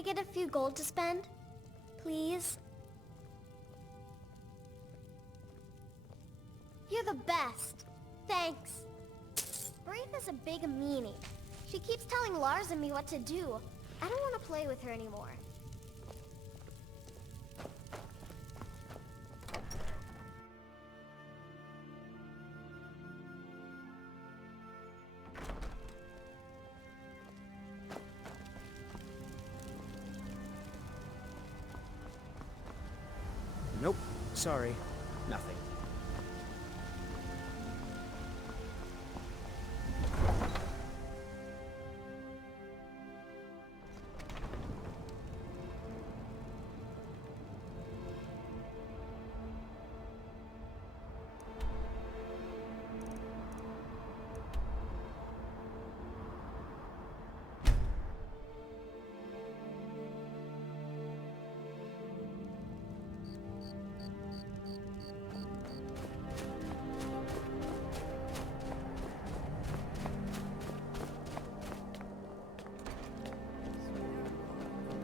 I get a few gold to spend? Please? You're the best. Thanks. Braitha's a big meanie. She keeps telling Lars and me what to do. I don't want to play with her anymore. Nope. Sorry. Nothing.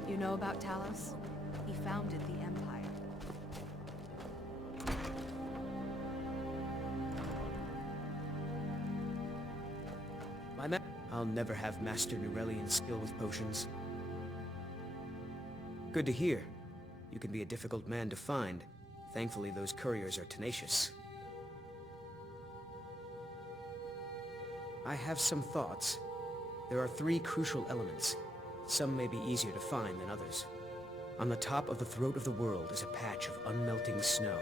You know about Talos? He founded the Empire. I'll never have Master Nurelian's skill with potions. Good to hear. You can be a difficult man to find. Thankfully, those couriers are tenacious. I have some thoughts. There are 3 crucial elements. Some may be easier to find than others. On the top of the throat of the world is a patch of unmelting snow.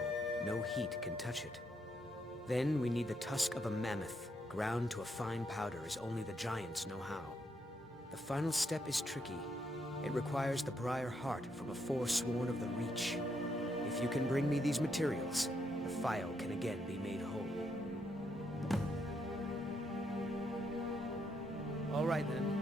No heat can touch it. Then we need the tusk of a mammoth, ground to a fine powder as only the giants know how. The final step is tricky. It requires the briar heart from a forsworn of the Reach. If you can bring me these materials, the file can again be made whole. All right then.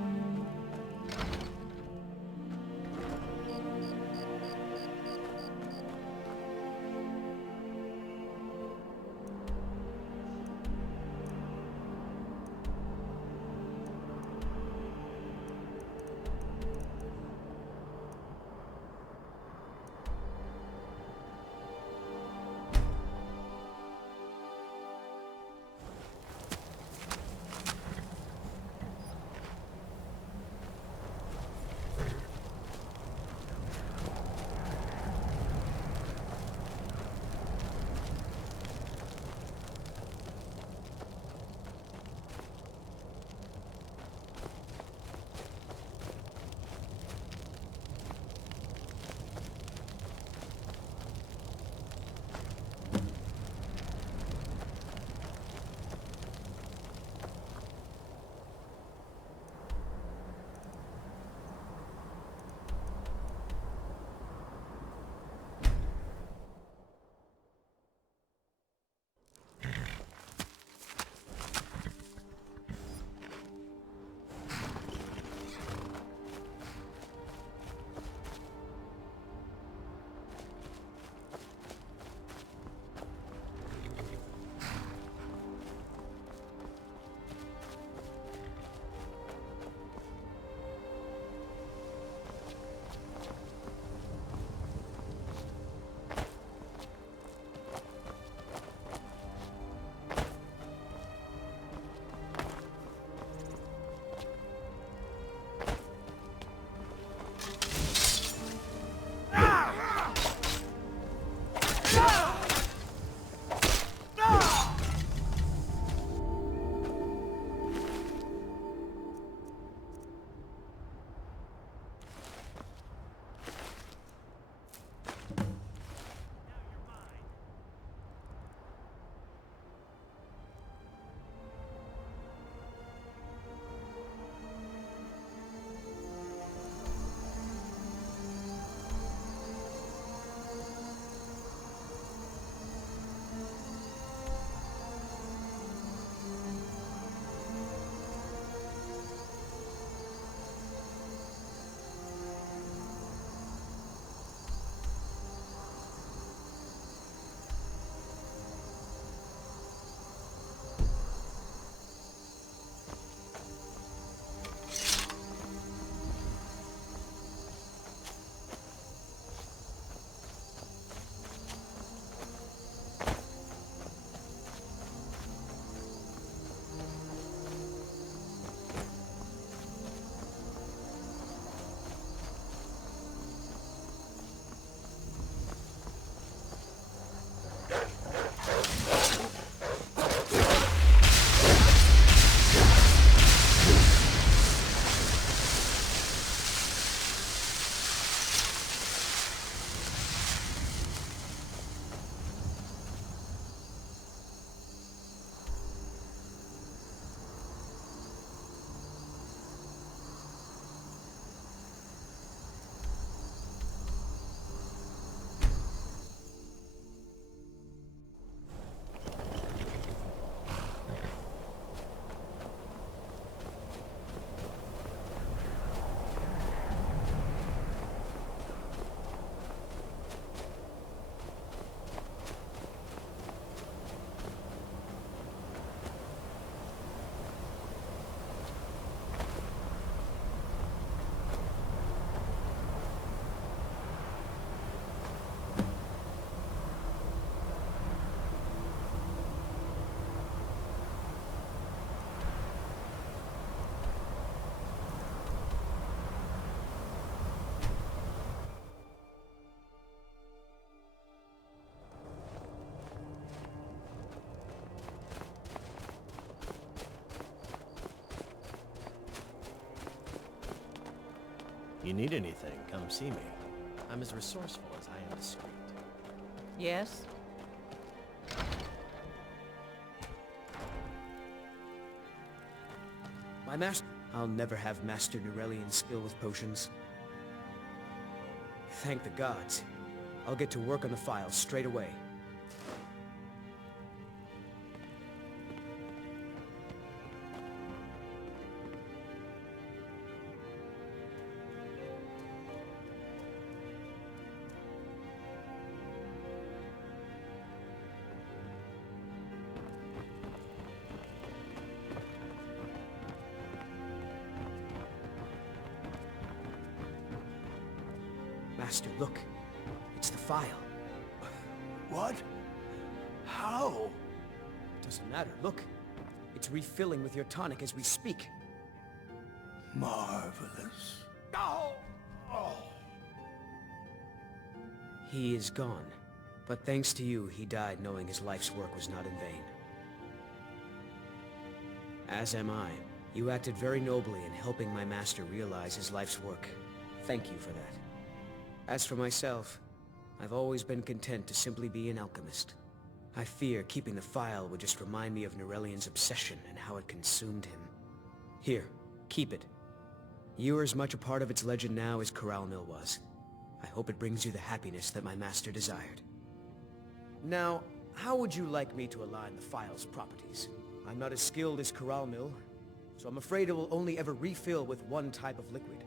you need anything, come see me. I'm as resourceful as I am discreet. Yes? My master... I'll never have mastered Nurelian's skill with potions. Thank the gods. I'll get to work on the file straight away. Master, look. It's the file. What? How? Doesn't matter, look. It's refilling with your tonic as we speak. Marvelous. Oh! Oh! He is gone. But thanks to you, he died knowing his life's work was not in vain. As am I. You acted very nobly in helping my master realize his life's work. Thank you for that. As for myself, I've always been content to simply be an alchemist. I fear keeping the file would just remind me of Nurelian's obsession and how it consumed him. Here, keep it. You are as much a part of its legend now as Corral Mill was. I hope it brings you the happiness that my master desired. Now, how would you like me to align the file's properties? I'm not as skilled as Corral Mill, so I'm afraid it will only ever refill with one type of liquid.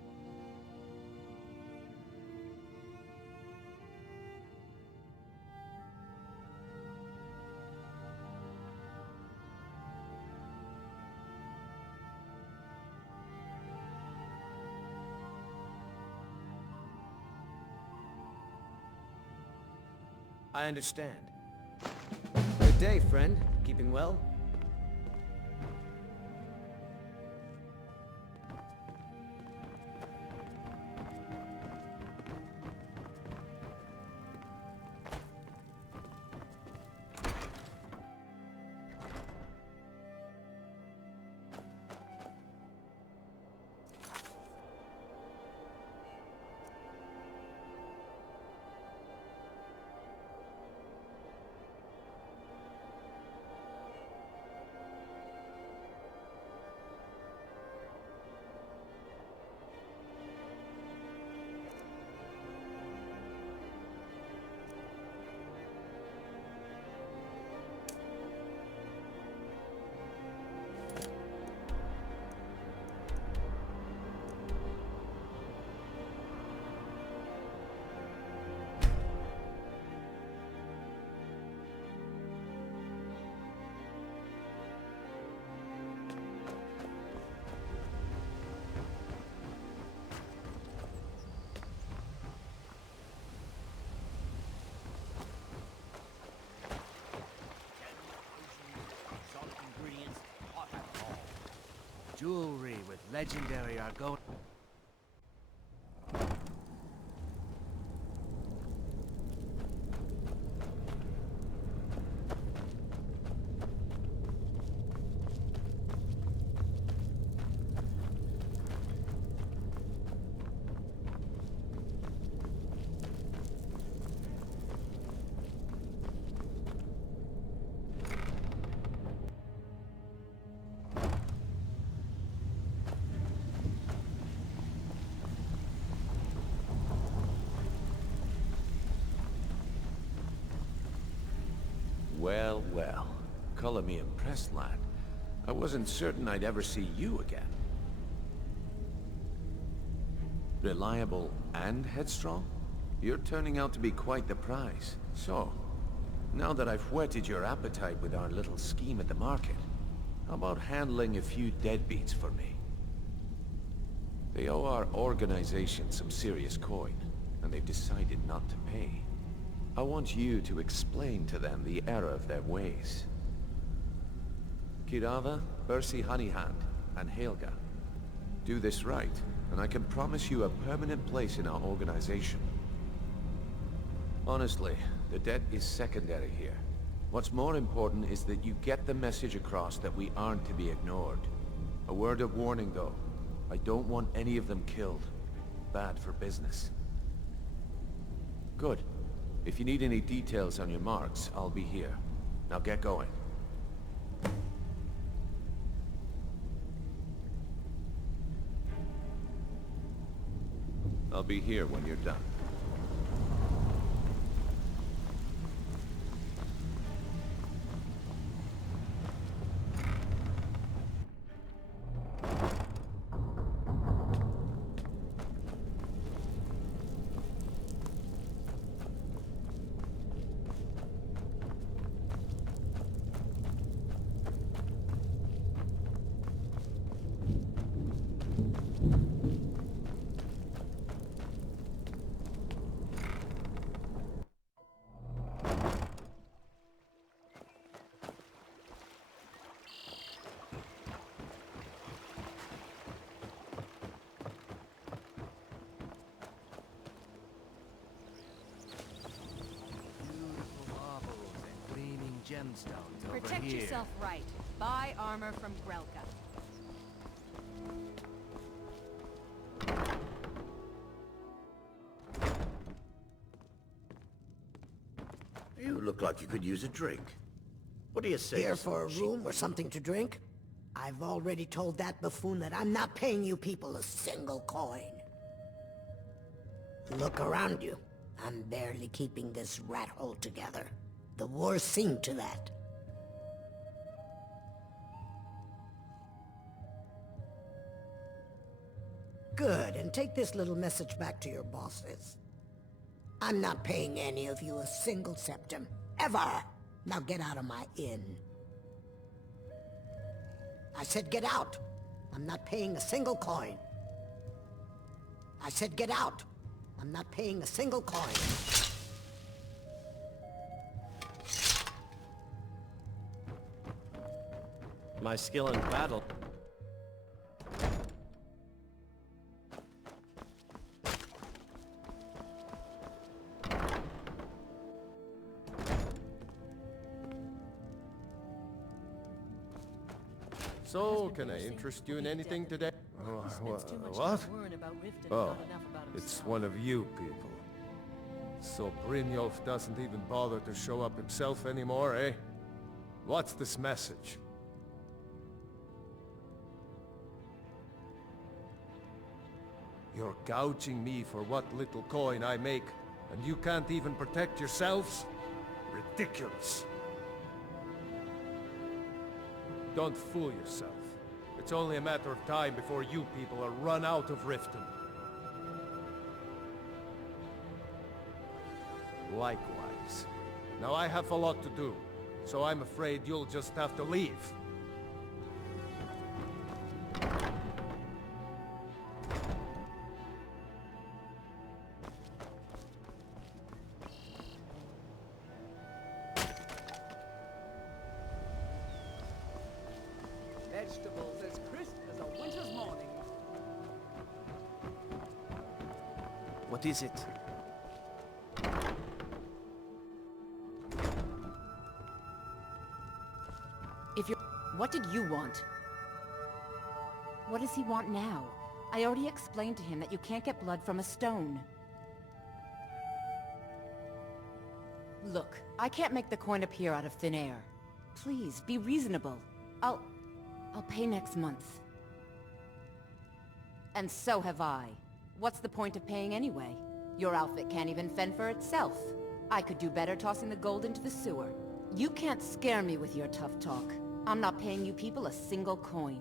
I understand. Good day, friend. Keeping well? Jewelry with legendary argon. Well, well. Color me impressed, lad. I wasn't certain I'd ever see you again. Reliable and headstrong? You're turning out to be quite the prize. So, now that I've whetted your appetite with our little scheme at the market, how about handling a few deadbeats for me? They owe our organization some serious coin, and they've decided not to pay. I want you to explain to them the error of their ways. Kirava, Percy Honeyhand, and Helga. Do this right, and I can promise you a permanent place in our organization. Honestly, the debt is secondary here. What's more important is that you get the message across that we aren't to be ignored. A word of warning, though. I don't want any of them killed. bad for business. Good. If you need any details on your marks, I'll be here. Now get going. I'll be here when you're done. Beautiful marbles and gleaming gemstones over Protect here. yourself right. Buy armor from Grelka. You look like you could use a drink. What do you say? Here for a room or something to drink? I've already told that buffoon that I'm not paying you people a single coin. Look around you. I'm barely keeping this rat hole together. The war's seen to that. Good, and take this little message back to your bosses. I'm not paying any of you a single septim. Ever! Now get out of my inn. I said get out! I'm not paying a single coin. I said get out! I'm not paying a single coin. My skill in battle. So, can I interest you in anything today? What? Oh, it's one of you people. So Brynjolf doesn't even bother to show up himself anymore, eh? What's this message? You're gouging me for what little coin I make, and you can't even protect yourselves? Ridiculous. Don't fool yourself. It's only a matter of time before you people are run out of Riften. Likewise. Now I have a lot to do, so I'm afraid you'll just have to leave. Vegetables as crisp as a winter's morning. What is it? What did you want? What does he want now? I already explained to him that you can't get blood from a stone. Look, I can't make the coin appear out of thin air. Please, be reasonable. I'll pay next month. And so have I. What's the point of paying anyway? Your outfit can't even fend for itself. I could do better tossing the gold into the sewer. You can't scare me with your tough talk. I'm not paying you people a single coin.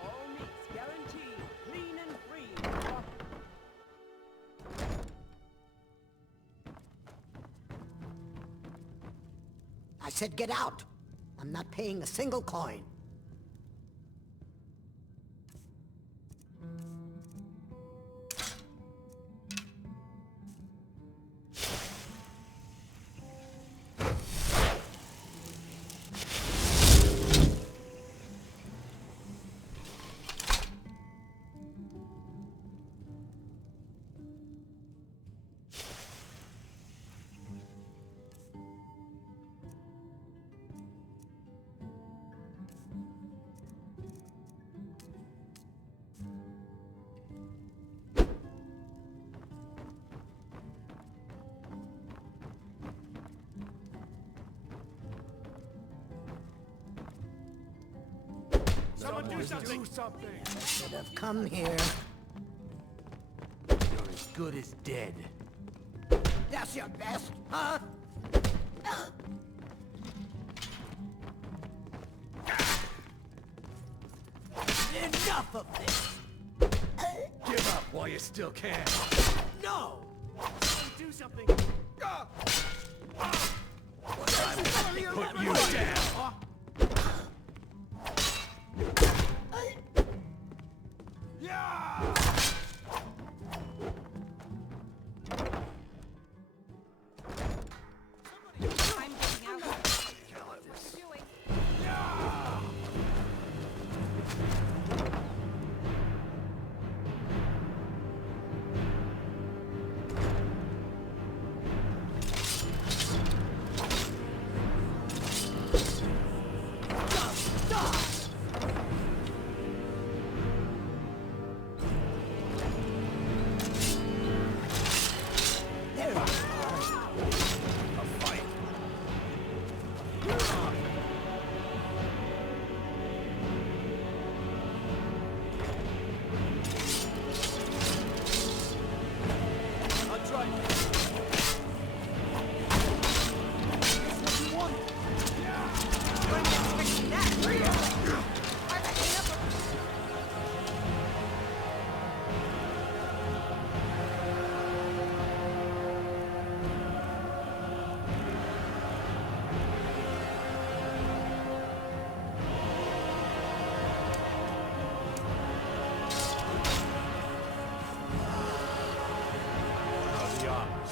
All meats guaranteed, clean and free. I said get out! I'm not paying a single coin. Someone do something! I should have come here. You're as good as dead. That's your best, huh? Enough of this! Give up while you still can. No! Do something! Put you down!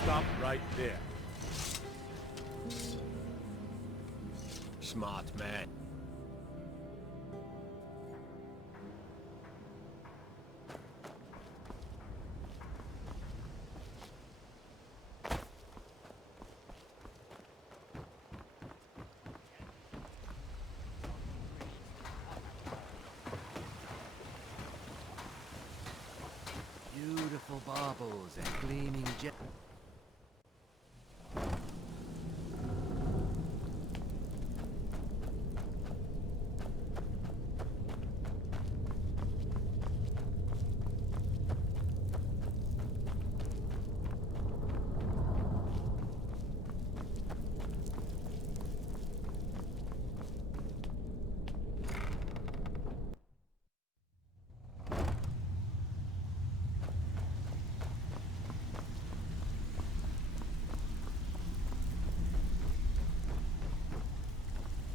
Stop right there. Smart man. Beautiful baubles and gleaming gems.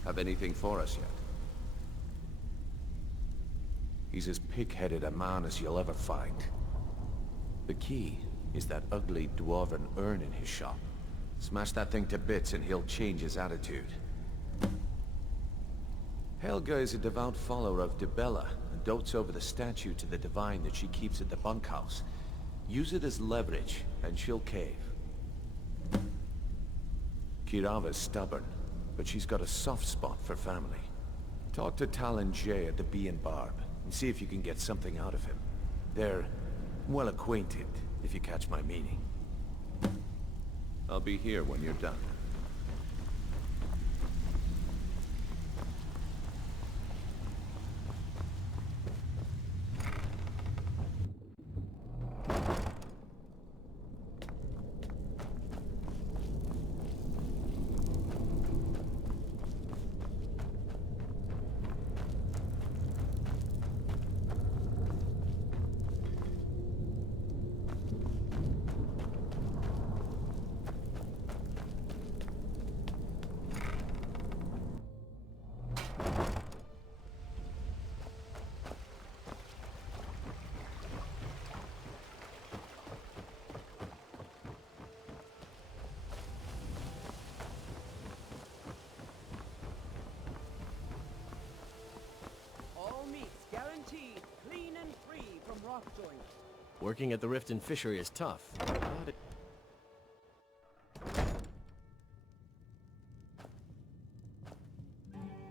Have anything for us yet? He's as pig-headed a man as you'll ever find. The key is that ugly dwarven urn in his shop. Smash that thing to bits and he'll change his attitude. Helga is a devout follower of Dibella and dotes over the statue to the divine that she keeps at the bunkhouse. Use it as leverage and she'll cave. Kirava's stubborn, but she's got a soft spot for family. Talk to Talon Jay at the Bee and Barb, and see if you can get something out of him. They're well acquainted, if you catch my meaning. I'll be here when you're done. All meats guaranteed clean and free from rock joint. Working at the Riften Fishery is tough. But it...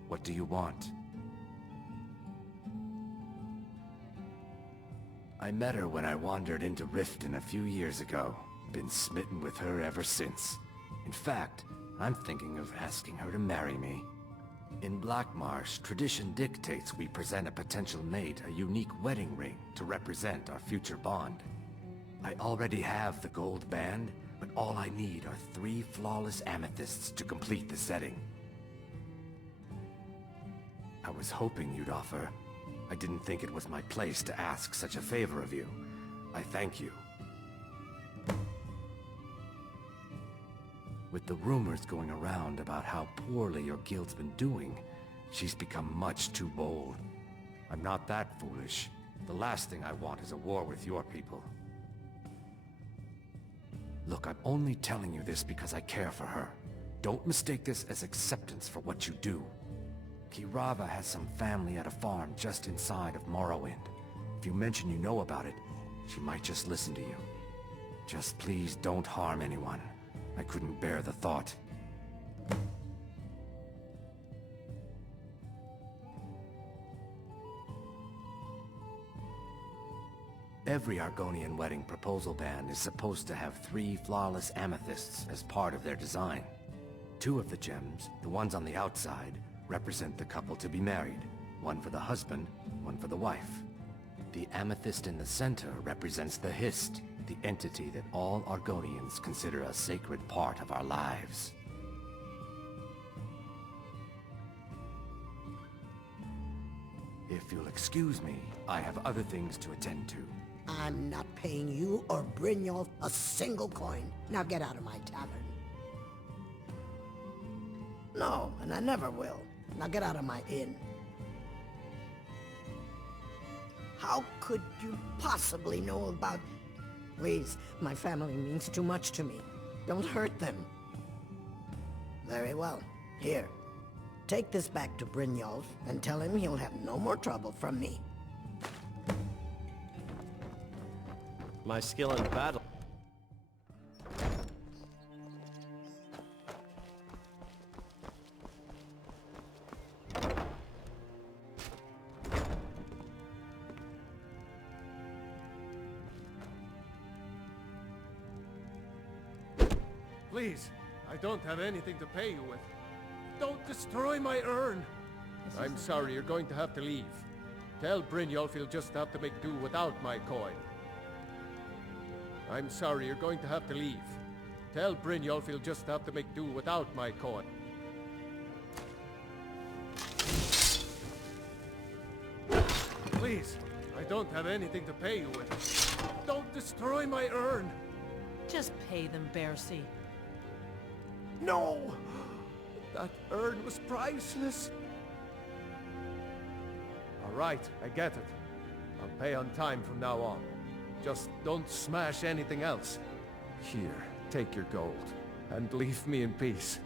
What do you want? I met her when I wandered into Riften a few years ago. Been smitten with her ever since. In fact, I'm thinking of asking her to marry me. In Black Marsh, tradition dictates we present a potential mate a unique wedding ring to represent our future bond. I already have the gold band, but all I need are 3 flawless amethysts to complete the setting. I was hoping you'd offer. I didn't think it was my place to ask such a favor of you. I thank you. With the rumors going around about how poorly your guild's been doing, she's become much too bold. I'm not that foolish. The last thing I want is a war with your people. Look, I'm only telling you this because I care for her. Don't mistake this as acceptance for what you do. Kirava has some family at a farm just inside of Morrowind. If you mention you know about it, she might just listen to you. Just please don't harm anyone. I couldn't bear the thought. Every Argonian wedding proposal band is supposed to have 3 flawless amethysts as part of their design. 2 of the gems, the ones on the outside, represent the couple to be married. One for the husband, one for the wife. The amethyst in the center represents the Hist, the entity that all Argonians consider a sacred part of our lives. If you'll excuse me, I have other things to attend to. I'm not paying you or Brynjolf a single coin. Now get out of my tavern. No, and I never will. Now get out of my inn. How could you possibly know about... Please, my family means too much to me. Don't hurt them. Very well. Here. Take this back to Brynjolf and tell him he'll have no more trouble from me. My skill in battle. Please, I don't have anything to pay you with. Don't destroy my urn! I'm sorry, you're going to have to leave. Tell Brynjolf he'll just have to make do without my coin. I'm sorry, you're going to have to leave. Tell Brynjolf he'll just have to make do without my coin. Please, I don't have anything to pay you with. Don't destroy my urn! Just pay them, Bercy. No! That urn was priceless. All right, I get it. I'll pay on time from now on. Just don't smash anything else. Here, take your gold, and leave me in peace.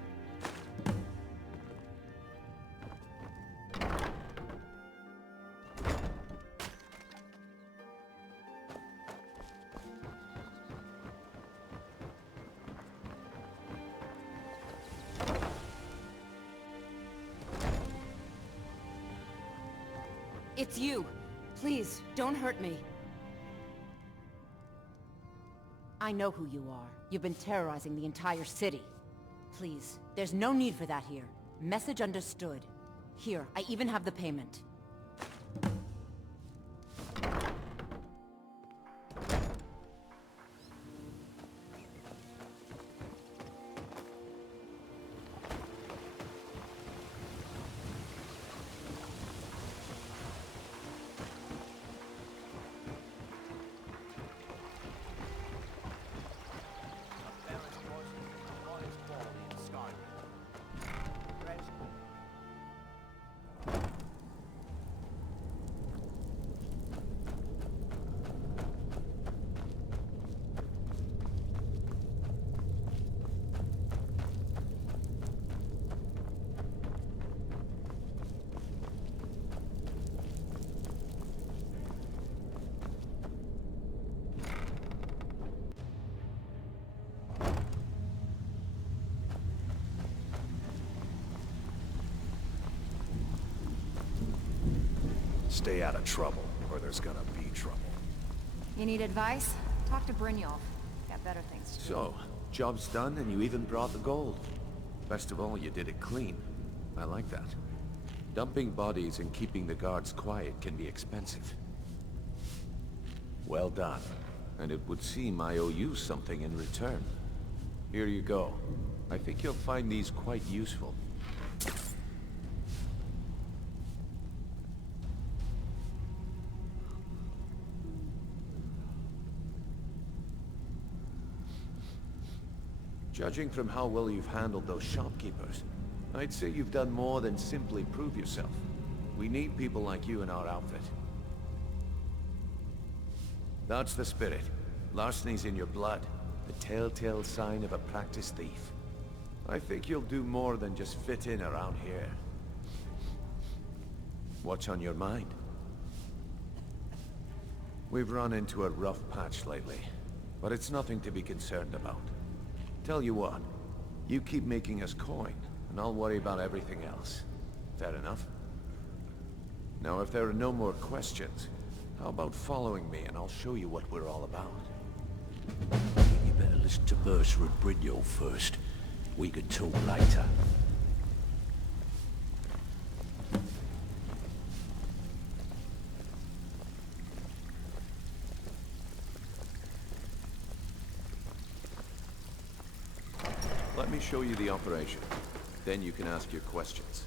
It's you. Please, don't hurt me. I know who you are. You've been terrorizing the entire city. Please, there's no need for that here. Message understood. Here, I even have the payment. Stay out of trouble, or there's gonna be trouble. You need advice? Talk to Brynjolf. Got better things to do. So, job's done and you even brought the gold. Best of all, you did it clean. I like that. Dumping bodies and keeping the guards quiet can be expensive. Well done. And it would seem I owe you something in return. Here you go. I think you'll find these quite useful. Judging from how well you've handled those shopkeepers, I'd say you've done more than simply prove yourself. We need people like you in our outfit. That's the spirit. Larceny's in your blood. The telltale sign of a practiced thief. I think you'll do more than just fit in around here. What's on your mind? We've run into a rough patch lately, but it's nothing to be concerned about. Tell you what, you keep making us coin, and I'll worry about everything else. Fair enough? Now, if there are no more questions, how about following me and I'll show you what we're all about? You better listen to Mercer and Brynjolf first. We can talk later. Let me show you the operation. Then you can ask your questions.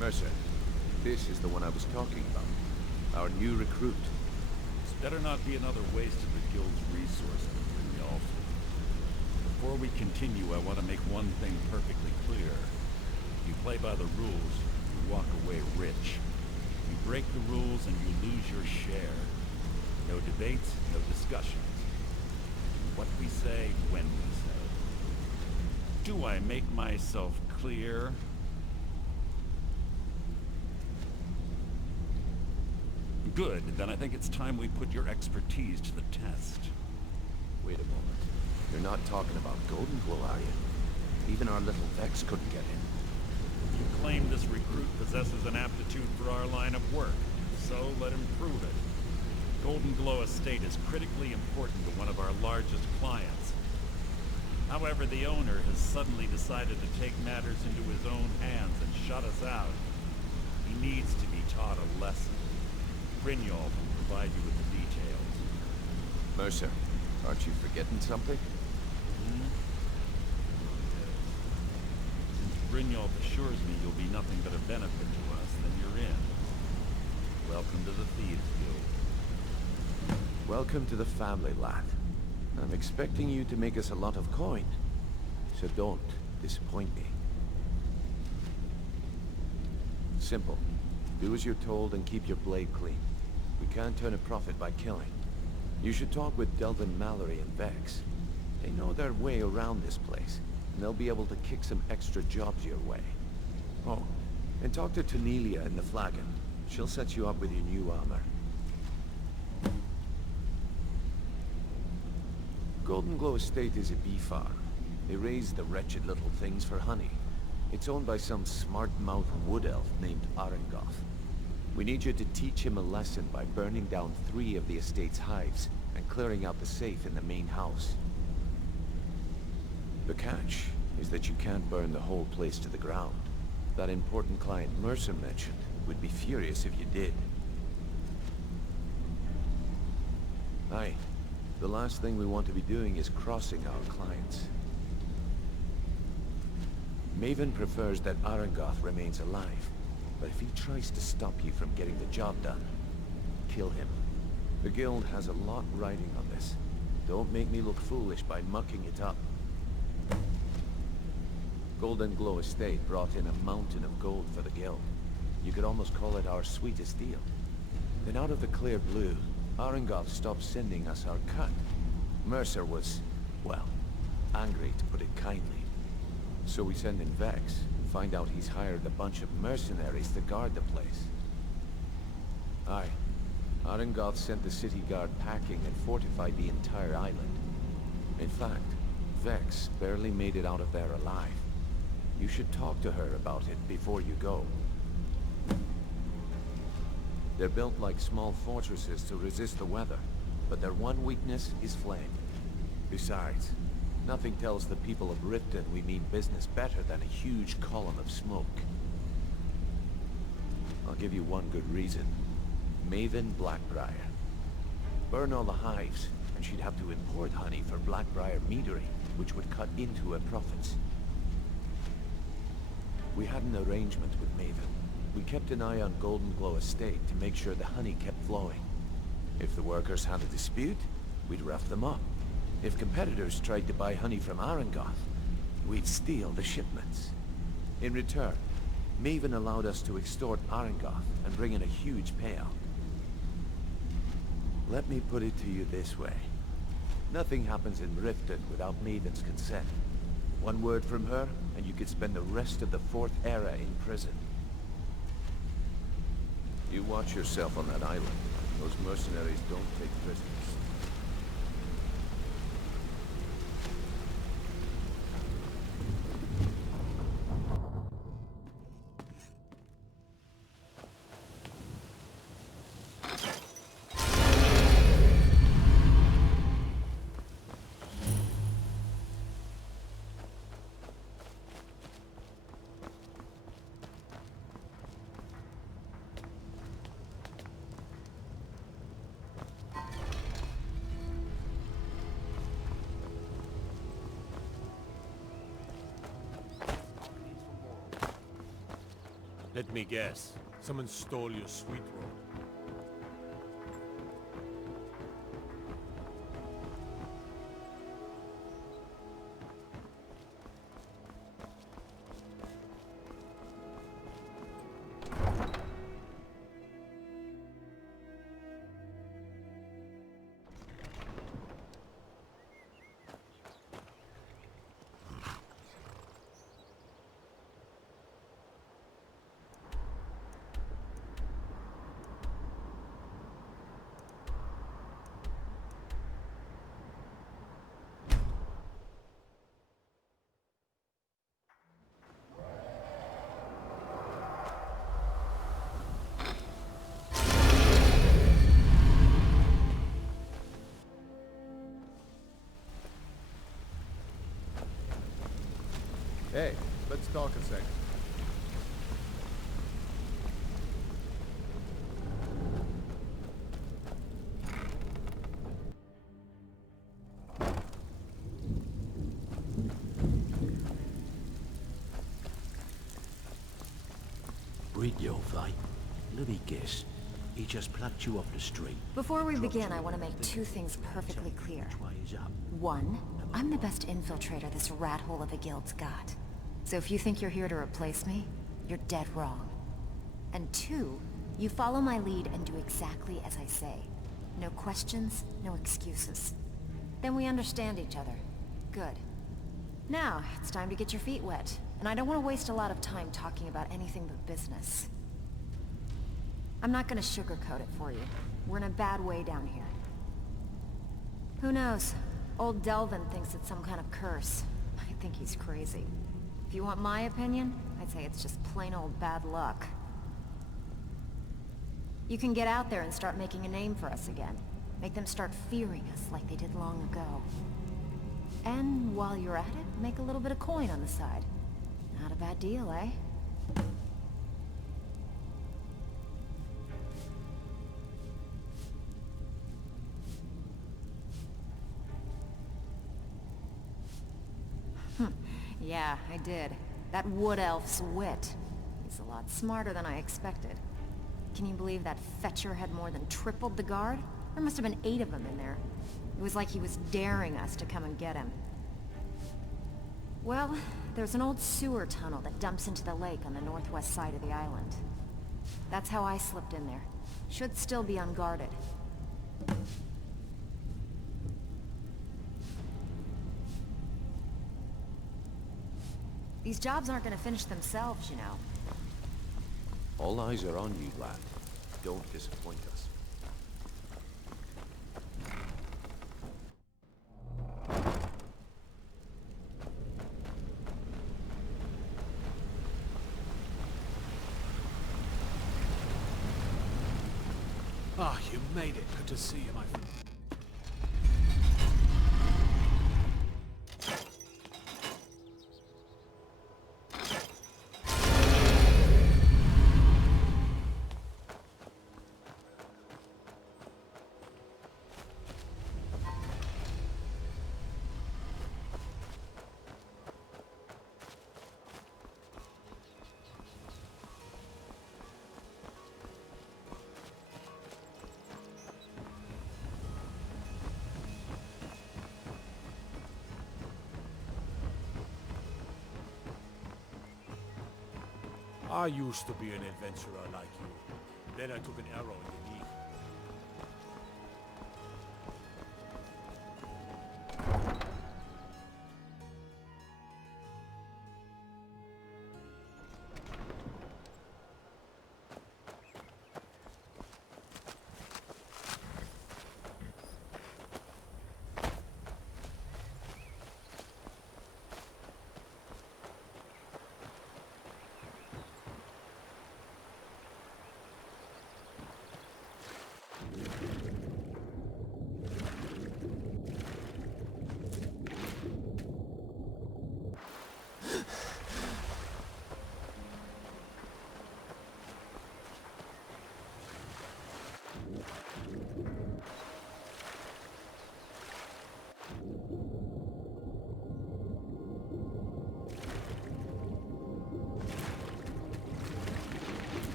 Mercer, this is the one I was talking about. Our new recruit. This better not be another waste of the Guild's resources, Brynjolf. Before we continue, I want to make one thing perfectly clear. You play by the rules, you walk away rich. You break the rules and you lose your share. No debates, no discussions. What we say, when we say. Do I make myself clear? Good, then I think it's time we put your expertise to the test. Wait a moment. You're not talking about Golden Glow, are you? Even our little Vex couldn't get in. You claim this recruit possesses an aptitude for our line of work, so let him prove it. Golden Glow Estate is critically important to one of our largest clients. However, the owner has suddenly decided to take matters into his own hands and shut us out. He needs to be taught a lesson. Brynjolf will provide you with the details. Mercer, aren't you forgetting something? Since Brynjolf assures me you'll be nothing but a benefit to us, then you're in. Welcome to the Thieves Guild. Welcome to the family, lad. I'm expecting you to make us a lot of coin. So don't disappoint me. Simple. Do as you're told and keep your blade clean. We can't turn a profit by killing. You should talk with Delvin Mallory and Vex. They know their way around this place, and they'll be able to kick some extra jobs your way. Oh, and talk to Tanelia in the Flagon. She'll set you up with your new armor. Golden Glow Estate is a bee farm. They raise the wretched little things for honey. It's owned by some smart-mouthed wood elf named Arengoth. We need you to teach him a lesson by burning down 3 of the estate's hives and clearing out the safe in the main house. The catch is that you can't burn the whole place to the ground. That important client Mercer mentioned would be furious if you did. Aye. The last thing we want to be doing is crossing our clients. Maven prefers that Arengoth remains alive, but if he tries to stop you from getting the job done, kill him. The Guild has a lot riding on this. Don't make me look foolish by mucking it up. Golden Glow Estate brought in a mountain of gold for the guild. You could almost call it our sweetest deal. Then out of the clear blue, Arengoth stopped sending us our cut. Mercer was, well, angry to put it kindly. So we send in Vex, and find out he's hired a bunch of mercenaries to guard the place. Aye. Arengoth sent the city guard packing and fortified the entire island. In fact, Vex barely made it out of there alive. You should talk to her about it before you go. They're built like small fortresses to resist the weather, but their one weakness is flame. Besides, nothing tells the people of Riften we mean business better than a huge column of smoke. I'll give you one good reason. Maven Blackbriar. Burn all the hives, and she'd have to import honey for Blackbriar meadery, which would cut into her profits. We had an arrangement with Maven. We kept an eye on Golden Glow Estate to make sure the honey kept flowing. If the workers had a dispute, we'd rough them up. If competitors tried to buy honey from Arengoth, we'd steal the shipments. In return, Maven allowed us to extort Arengoth and bring in a huge payout. Let me put it to you this way. Nothing happens in Riften without Maven's consent. One word from her, and you could spend the rest of the Fourth Era in prison. You watch yourself on that island. Those mercenaries don't take prisoners. Let me guess. Someone stole your sweet roll. Hey, let's talk a second. Brynjolf, eh? Let me guess. He just plucked you off the street. Before we begin, I want to make two things perfectly clear. Which way is up? One, I'm the best infiltrator this rat hole of a guild's got. So if you think you're here to replace me, you're dead wrong. And two, you follow my lead and do exactly as I say. No questions, no excuses. Then we understand each other. Good. Now, it's time to get your feet wet. And I don't want to waste a lot of time talking about anything but business. I'm not gonna sugarcoat it for you. We're in a bad way down here. Who knows? Old Delvin thinks it's some kind of curse. I think he's crazy. If you want my opinion, I'd say it's just plain old bad luck. You can get out there and start making a name for us again. Make them start fearing us like they did long ago. And while you're at it, make a little bit of coin on the side. Not a bad deal, eh? Yeah, I did. That wood elf's wit. He's a lot smarter than I expected. Can you believe that fetcher had more than tripled the guard? There must have been 8 of them in there. It was like he was daring us to come and get him. Well, there's an old sewer tunnel that dumps into the lake on the northwest side of the island. That's how I slipped in there. Should still be unguarded. These jobs aren't gonna finish themselves, you know. All eyes are on you, lad. Don't disappoint us. Ah, you made it. Good to see you, my friend. I used to be an adventurer like you. Then I took an arrow in the knee.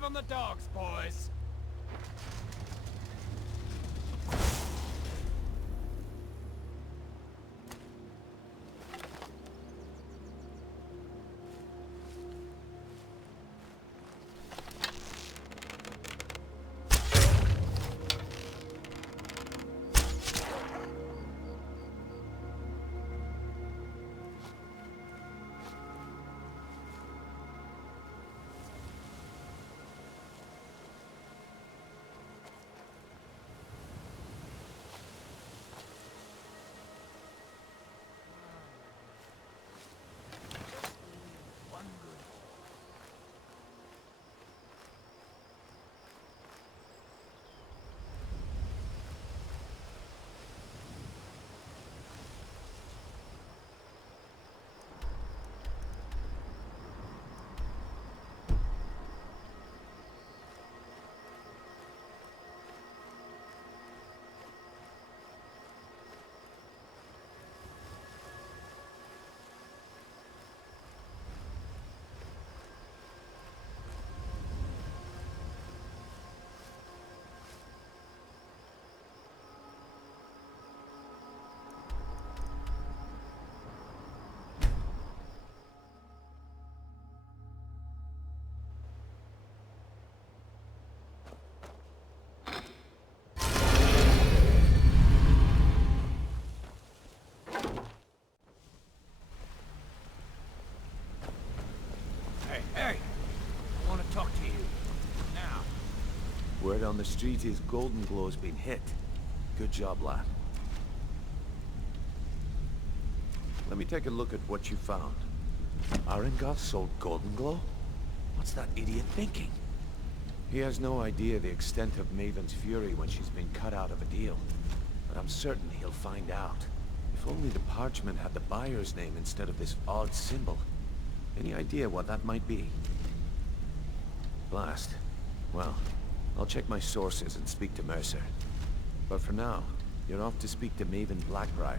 give them the dogs, boys. Hey! I want to talk to you. Now. Word on the street is Golden Glow's been hit. Good job, lad. Let me take a look at what you found. Arengoth sold Golden Glow? What's that idiot thinking? He has no idea the extent of Maven's fury when she's been cut out of a deal. But I'm certain he'll find out. If only the parchment had the buyer's name instead of this odd symbol. Any idea what that might be? Blast. Well, I'll check my sources and speak to Mercer. But for now, you're off to speak to Maven Blackbriar.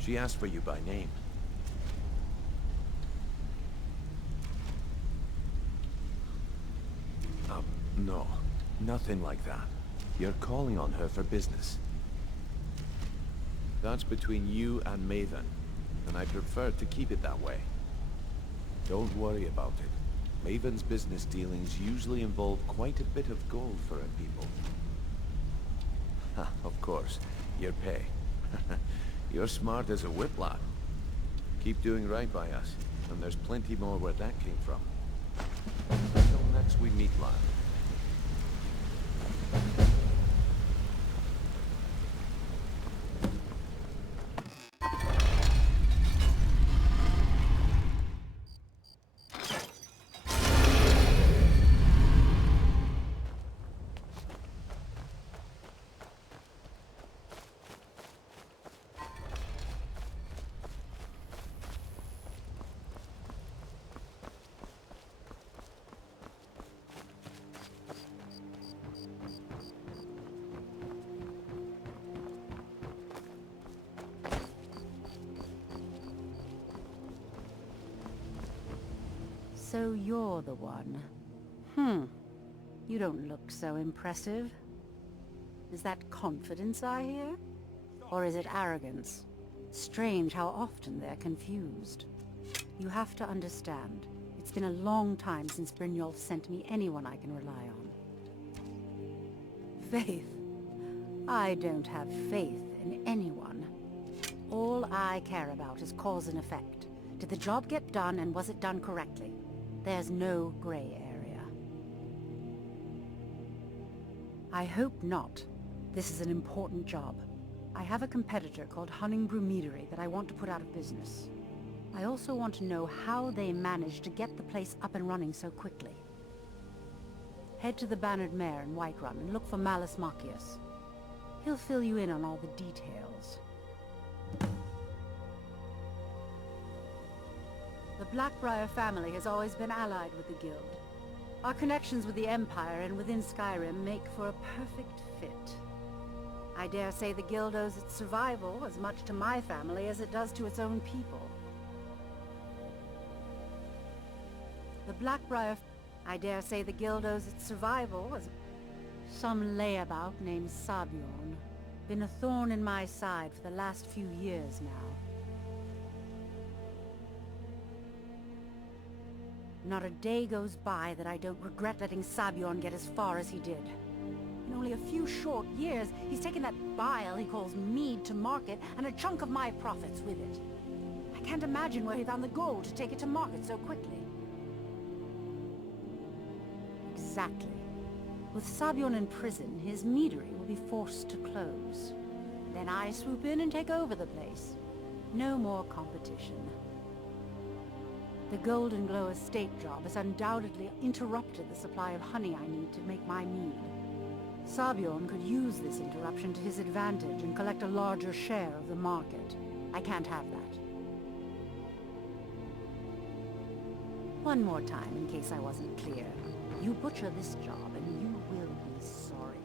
She asked for you by name. No. Nothing like that. You're calling on her for business. That's between you and Maven, and I prefer to keep it that way. Don't worry about it. Maven's business dealings usually involve quite a bit of gold for her people. Ha, of course. Your pay. You're smart as a whip, lad. Keep doing right by us, and there's plenty more where that came from. Until next we meet, lad. So you're the one. You don't look so impressive. Is that confidence I hear? Or is it arrogance? Strange how often they're confused. You have to understand, it's been a long time since Brynjolf sent me anyone I can rely on. Faith? I don't have faith in anyone. All I care about is cause and effect. Did the job get done, and was it done correctly? There's no gray area. I hope not. This is an important job. I have a competitor called Honeycovered Meadery that I want to put out of business. I also want to know how they managed to get the place up and running so quickly. Head to the Bannered Mare in Whiterun and look for Malus Macius. He'll fill you in on all the details. The Blackbriar family has always been allied with the Guild. Our connections with the Empire and within Skyrim make for a perfect fit. I dare say the Guild owes its survival as much to my family as it does to its own people. The Blackbriar... I dare say the guild owes its survival as some layabout named Sabiorn. Been a thorn in my side for the last few years now. Not a day goes by that I don't regret letting Sabiorn get as far as he did. In only a few short years, he's taken that bile he calls mead to market, and a chunk of my profits with it. I can't imagine where he found the gold to take it to market so quickly. Exactly. With Sabiorn in prison, his meadery will be forced to close. Then I swoop in and take over the place. No more competition. The Golden Glow estate job has undoubtedly interrupted the supply of honey I need to make my mead. Sabiorn could use this interruption to his advantage and collect a larger share of the market. I can't have that. One more time, in case I wasn't clear. You butcher this job, and you will be sorry.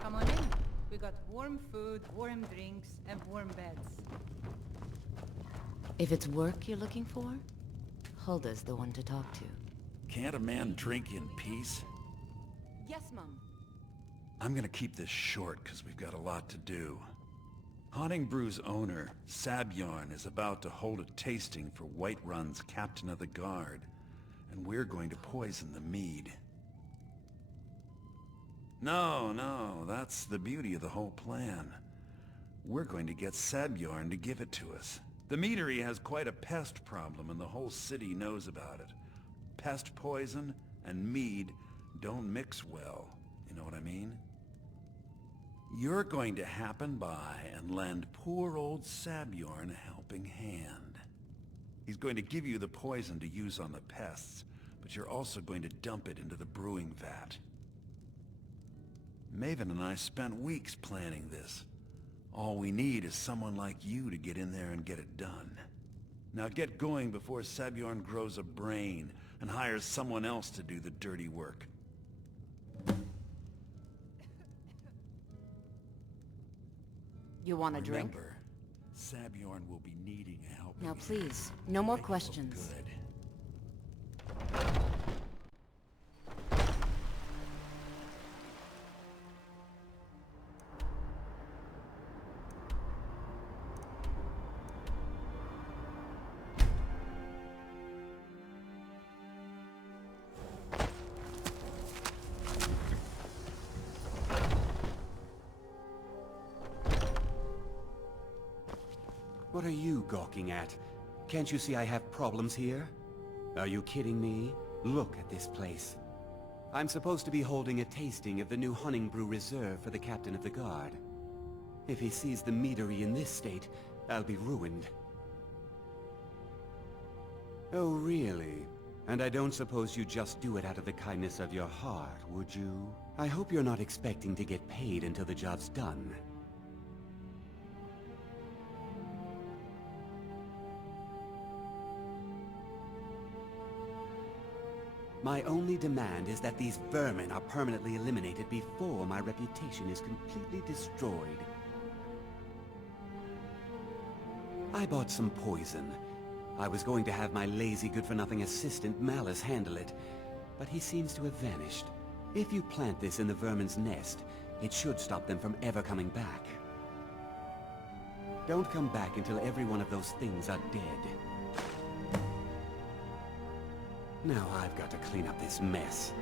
Come on in. We got warm food, warm drinks, and warm beds. If it's work you're looking for, Hulda's the one to talk to. Can't a man drink in peace? Yes, Mum. I'm gonna keep this short, because we've got a lot to do. Honeybrew's owner, Sabiorn, is about to hold a tasting for Whiterun's Captain of the Guard, and we're going to poison the mead. No, that's the beauty of the whole plan. We're going to get Sabiorn to give it to us. The meadery has quite a pest problem, and the whole city knows about it. Pest poison and mead don't mix well, you know what I mean? You're going to happen by and lend poor old Sabiorn a helping hand. He's going to give you the poison to use on the pests, but you're also going to dump it into the brewing vat. Maven and I spent weeks planning this. All we need is someone like you to get in there and get it done. Now get going before Sabiorn grows a brain and hires someone else to do the dirty work. You want a drink? Remember, Sabiorn will be needing a helping Now please, no more questions. Good. What are you gawking at? Can't you see I have problems here? Are you kidding me? Look at this place. I'm supposed to be holding a tasting of the new Honningbrew Reserve for the Captain of the Guard. If he sees the meadery in this state, I'll be ruined. Oh, really? And I don't suppose you just do it out of the kindness of your heart, would you? I hope you're not expecting to get paid until the job's done. My only demand is that these vermin are permanently eliminated before my reputation is completely destroyed. I bought some poison. I was going to have my lazy good-for-nothing assistant Malice handle it, but he seems to have vanished. If you plant this in the vermin's nest, it should stop them from ever coming back. Don't come back until every one of those things are dead. Now I've got to clean up this mess.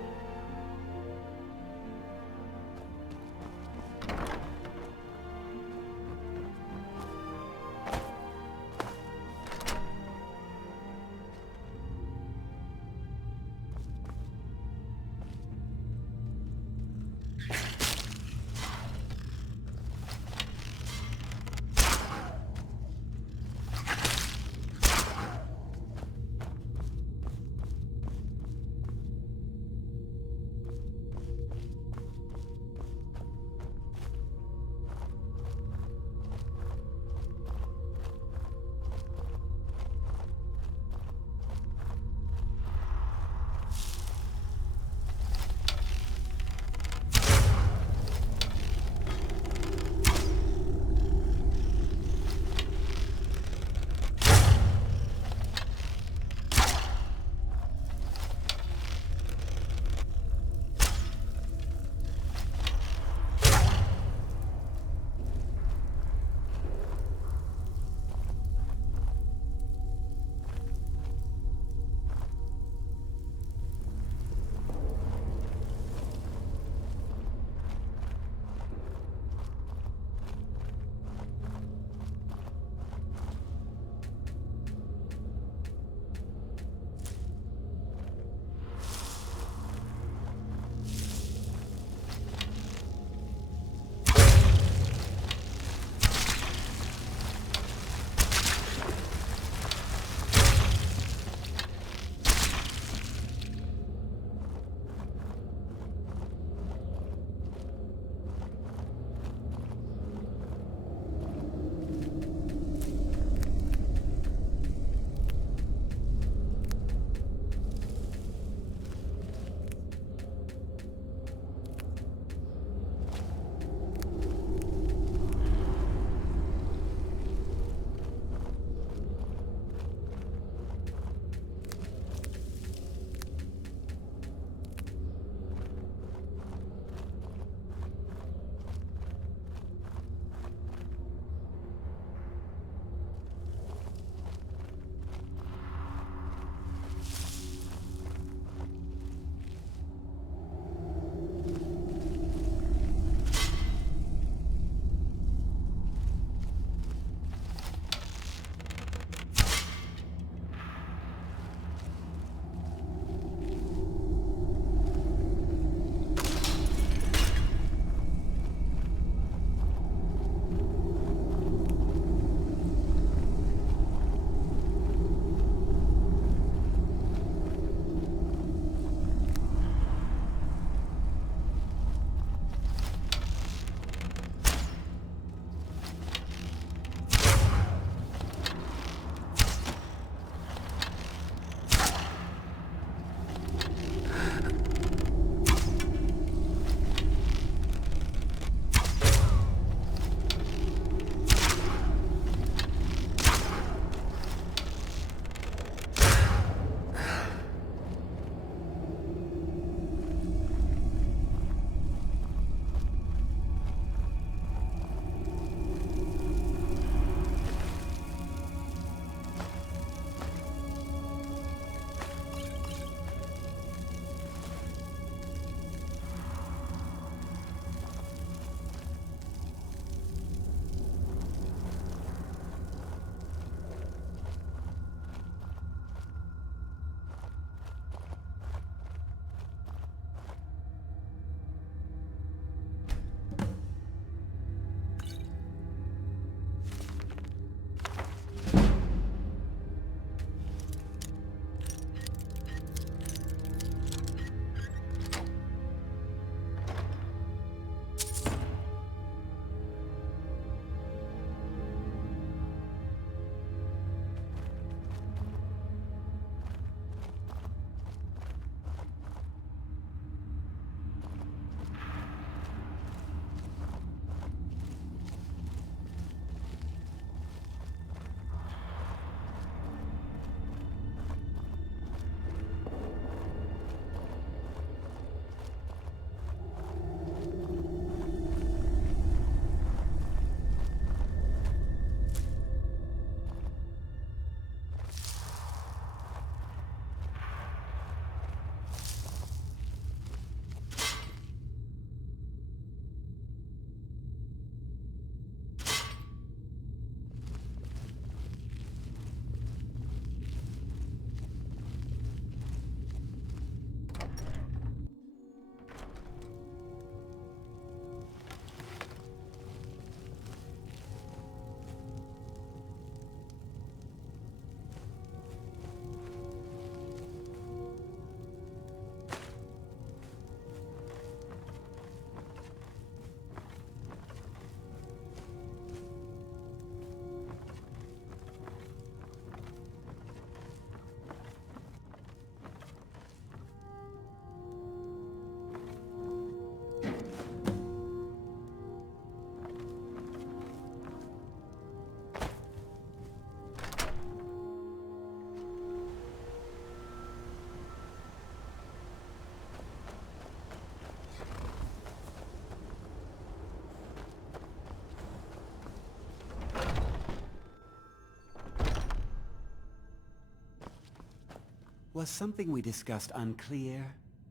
Was something we discussed unclear?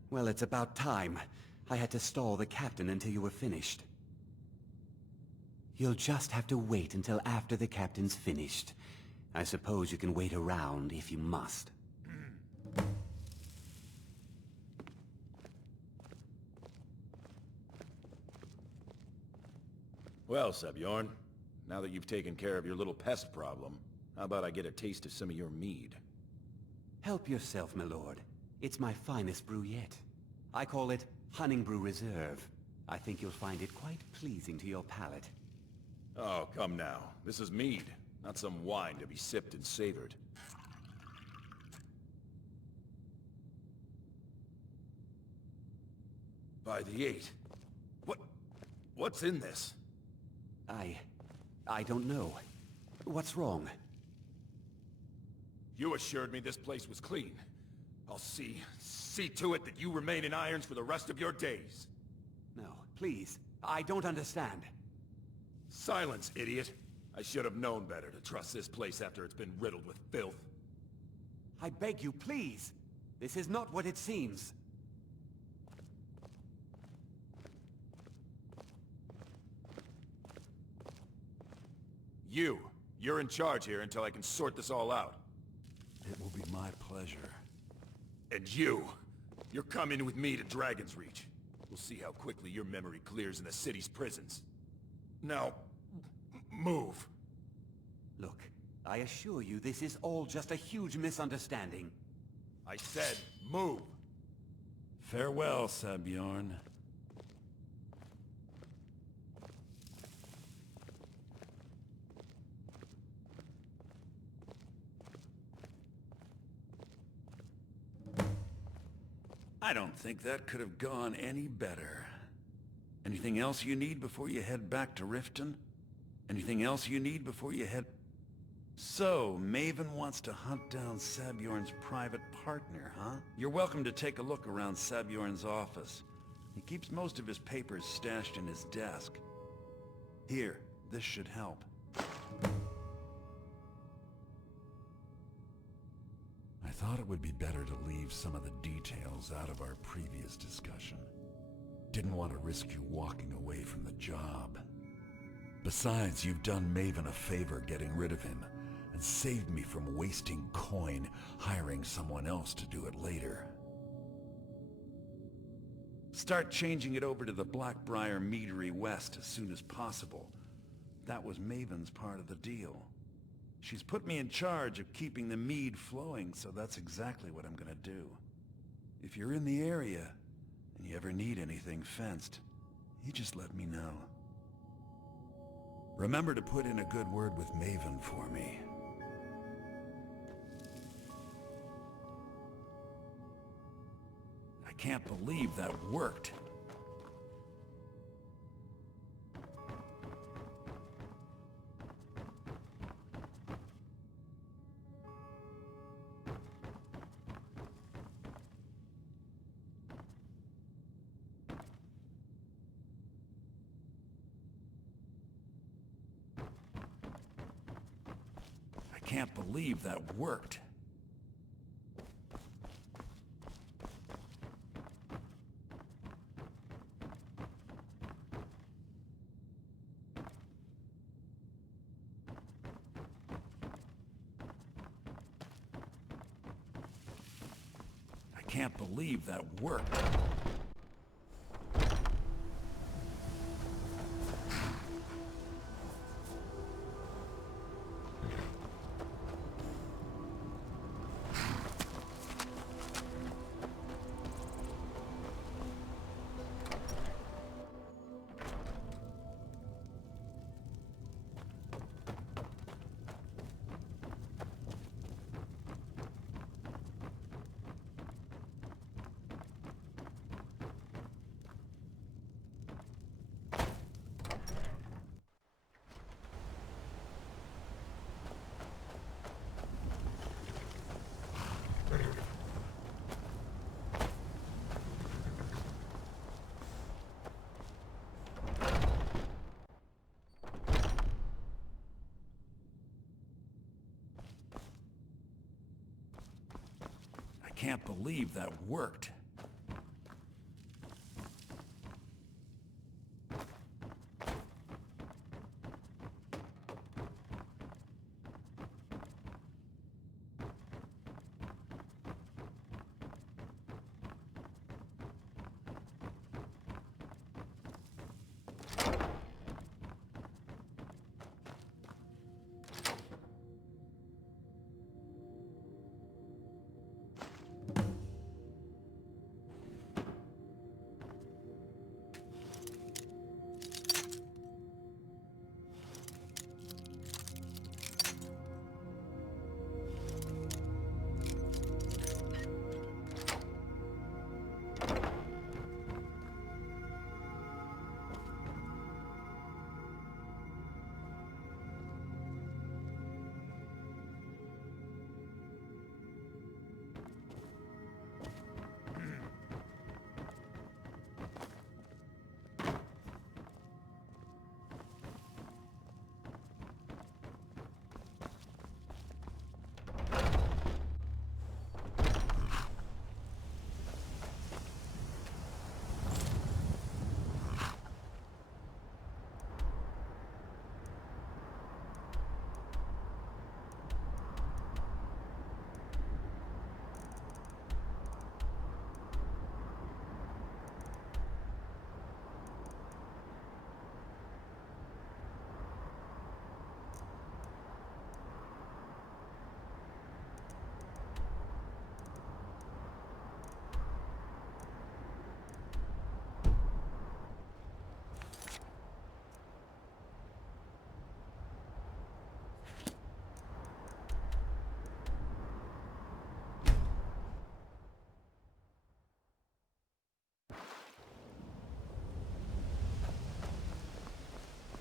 Well, it's about time. I had to stall the captain until you were finished. You'll just have to wait until after the captain's finished. I suppose you can wait around if you must. Well, Sebjorn, now that you've taken care of your little pest problem, how about I get a taste of some of your mead? Help yourself, my lord. It's my finest brew yet. I call it Honningbrew Reserve. I think you'll find it quite pleasing to your palate. Oh, come now. This is mead, not some wine to be sipped and savored. By the 8. What's in this? I don't know. What's wrong? You assured me this place was clean. I'll see to it that you remain in irons for the rest of your days. No, please. I don't understand. Silence, idiot. I should have known better to trust this place after it's been riddled with filth. I beg you, please. This is not what it seems. You're in charge here until I can sort this all out. It will be my pleasure. And you're coming with me to Dragon's Reach. We'll see how quickly your memory clears in the city's prisons. Now, move. Look, I assure you this is all just a huge misunderstanding. I said, move. Farewell, Sebjorn. I don't think that could have gone any better. Anything else you need before you head back to Riften? Anything else you need before you head... So, Maven wants to hunt down Sabjorn's private partner, huh? You're welcome to take a look around Sabjorn's office. He keeps most of his papers stashed in his desk. Here, this should help. I thought it would be better to leave some of the details out of our previous discussion. Didn't want to risk you walking away from the job. Besides, you've done Maven a favor getting rid of him, and saved me from wasting coin hiring someone else to do it later. Start changing it over to the Blackbriar Meadery West as soon as possible. That was Maven's part of the deal. She's put me in charge of keeping the mead flowing, so that's exactly what I'm gonna do. If you're in the area, and you ever need anything fenced, you just let me know. Remember to put in a good word with Maven for me. I can't believe that worked. I can't believe that worked. I can't believe that worked. can't believe that worked.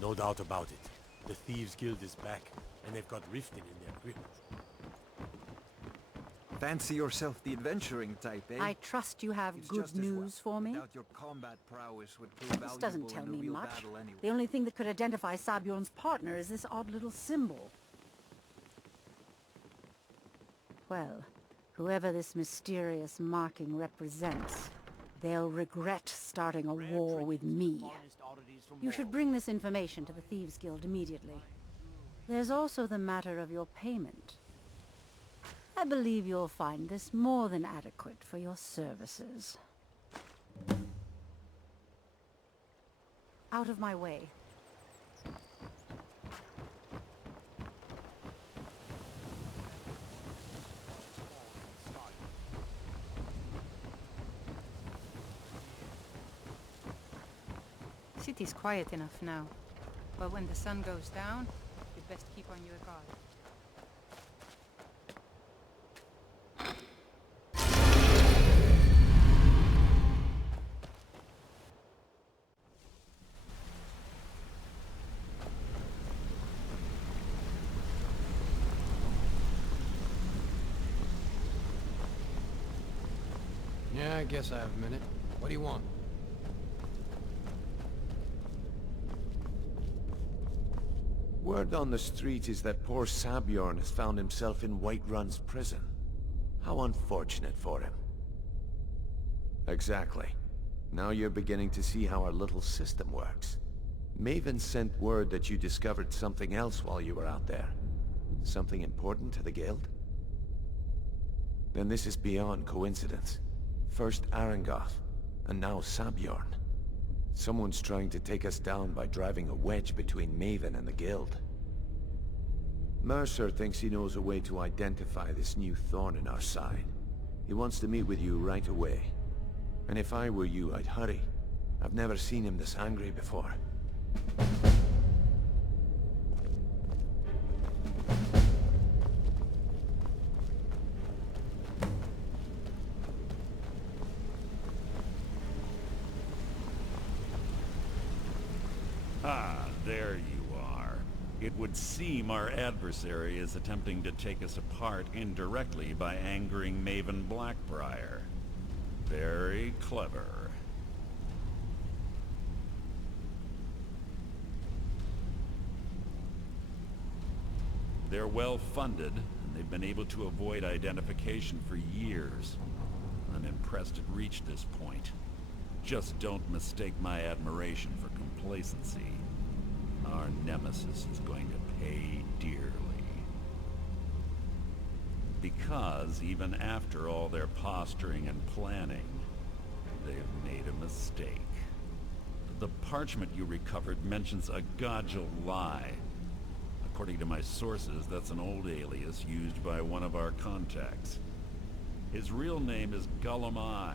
No doubt about it. The Thieves Guild is back, and they've got Riften in their grip. Fancy yourself the adventuring type, eh? I trust you have good news for me. Your combat prowess would prove This valuable doesn't tell in a me real much. battle anyway. The only thing that could identify Sabjorn's partner is this odd little symbol. Well, whoever this mysterious marking represents, they'll regret starting a war with me. You should bring this information to the Thieves Guild immediately. There's also the matter of your payment. I believe you'll find this more than adequate for your services. Out of my way. City's quiet enough now, but when the sun goes down, you'd best keep on your guard. Yeah, I guess I have a minute. What do you want? Word on the street is that poor Sabjorn has found himself in Whiterun's prison. How unfortunate for him. Exactly. Now you're beginning to see how our little system works. Maven sent word that you discovered something else while you were out there. Something important to the Guild? Then this is beyond coincidence. First Arangoth, and now Sabjorn. Someone's trying to take us down by driving a wedge between Maven and the Guild. Mercer thinks he knows a way to identify this new thorn in our side. He wants to meet with you right away. And if I were you, I'd hurry. I've never seen him this angry before. Ah, there you are. It would seem our adversary is attempting to take us apart indirectly by angering Maven Blackbriar. Very clever. They're well funded, and they've been able to avoid identification for years. I'm impressed it reached this point. Just don't mistake my admiration for complacency. Our nemesis is going to pay dearly. Because even after all their posturing and planning, they've made a mistake. The parchment you recovered mentions a Godgel lie. According to my sources, that's an old alias used by one of our contacts. His real name is Gullumai.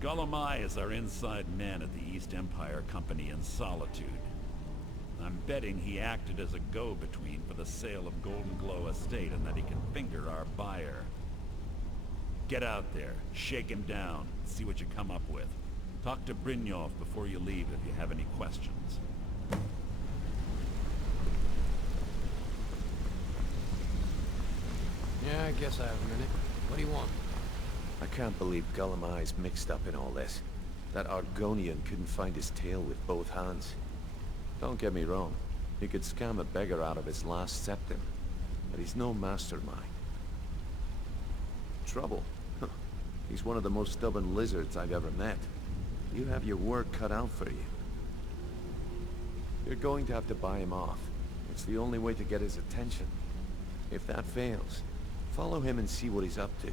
Gullumai is our inside man at the East Empire Company in Solitude. I'm betting he acted as a go-between for the sale of Golden Glow Estate and that he can finger our buyer. Get out there, shake him down, see what you come up with. Talk to Brynjolf before you leave if you have any questions. Yeah, I guess I have a minute. What do you want? I can't believe Gullumai's mixed up in all this. That Argonian couldn't find his tail with both hands. Don't get me wrong, he could scam a beggar out of his last septim, but he's no mastermind. Trouble? Huh. He's one of the most stubborn lizards I've ever met. You have your work cut out for you. You're going to have to buy him off. It's the only way to get his attention. If that fails, follow him and see what he's up to.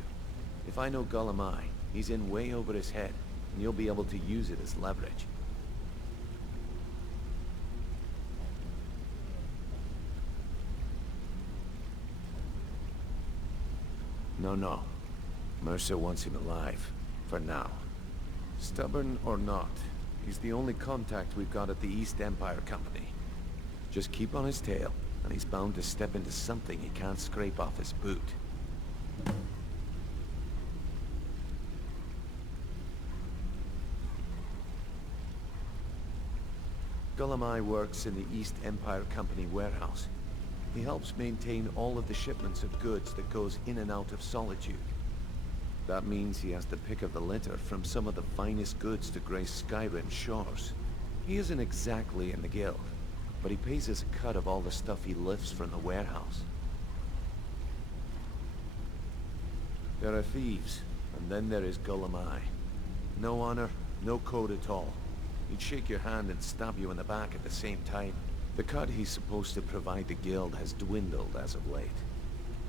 If I know Gullumai, he's in way over his head, and you'll be able to use it as leverage. No. Mercer wants him alive. For now. Stubborn or not, he's the only contact we've got at the East Empire Company. Just keep on his tail, and he's bound to step into something he can't scrape off his boot. Gullumai works in the East Empire Company warehouse. He helps maintain all of the shipments of goods that goes in and out of Solitude. That means he has to pick up the litter from some of the finest goods to grace Skyrim's shores. He isn't exactly in the guild, but he pays us a cut of all the stuff he lifts from the warehouse. There are thieves, and then there is Gullumai. No honor, no code at all. He'd shake your hand and stab you in the back at the same time. The cut he's supposed to provide the guild has dwindled as of late.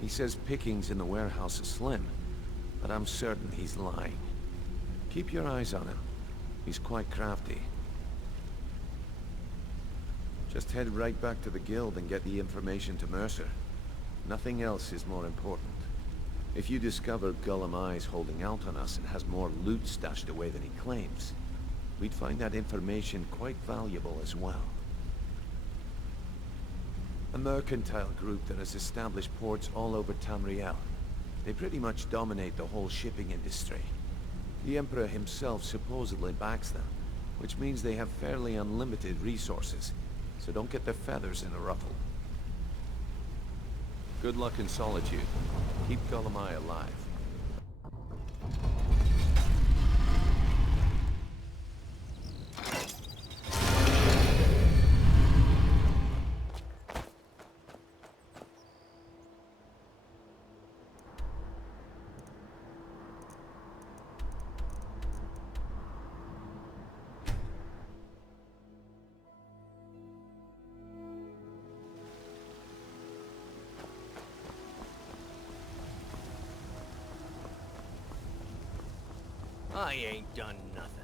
He says pickings in the warehouse are slim, but I'm certain he's lying. Keep your eyes on him. He's quite crafty. Just head right back to the guild and get the information to Mercer. Nothing else is more important. If you discover Gullumai's holding out on us and has more loot stashed away than he claims, we'd find that information quite valuable as well. A mercantile group that has established ports all over Tamriel. They pretty much dominate the whole shipping industry. The Emperor himself supposedly backs them, which means they have fairly unlimited resources, so don't get their feathers in a ruffle. Good luck in Solitude. Keep Gullumai alive. I ain't done nothing.